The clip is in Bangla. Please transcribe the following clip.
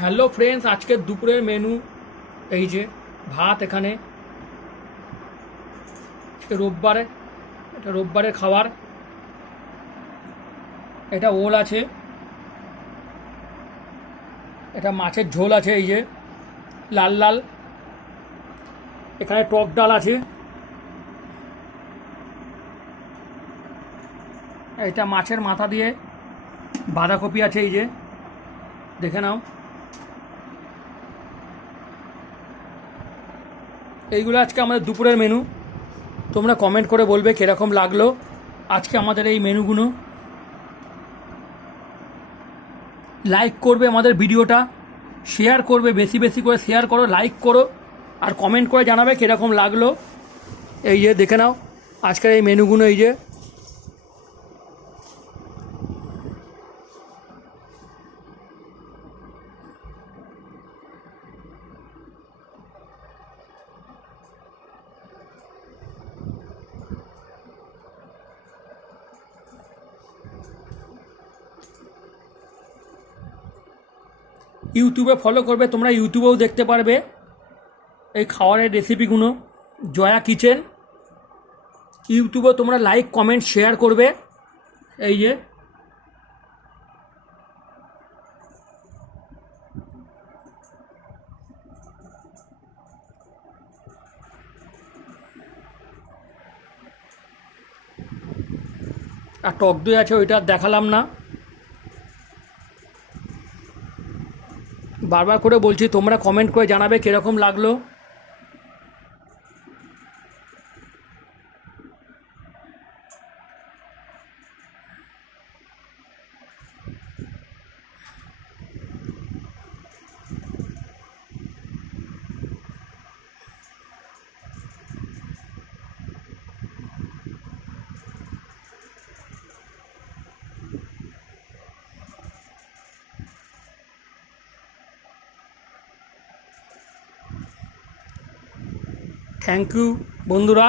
হ্যালো ফ্রেন্ডস, আজকের দুপুরের মেনু এই যে ভাত। এখানে আজকে রোববারে, এটা রোববারের খাবার। এটা ওল আছে, এটা মাছের ঝোল আছে এই যে লাল লাল। এখানে টক ডাল আছে, এটা মাছের মাথা দিয়ে বাঁধাকপি আছে এই যে, দেখে নাও। এইগুলো আজকে আমাদের দুপুরের মেনু। তোমরা কমেন্ট করে বলবে কীরকম লাগলো আজকে আমাদের এই মেনুগুলো। লাইক করবে আমাদের ভিডিওটা, শেয়ার করবে, বেশি বেশি করে শেয়ার করো, লাইক করো, আর কমেন্ট করে জানাবে কীরকম লাগলো। এই যে দেখে নাও আজকের এই মেনুগুলো। এই যে ইউটিউবে ফলো করবে, তোমরা ইউটিউবেও দেখতে পারবে এই খাবারের রেসিপিগুলো। জয়া কিচেন ইউটিউবে তোমরা লাইক কমেন্ট শেয়ার করবে। এই যে আর টক দই আছে, ওইটা দেখালাম না। বারবার করে বলছি তোমরা কমেন্ট করে জানাবে কীরকম লাগলো। থ্যাংক ইউ বন্ধুরা।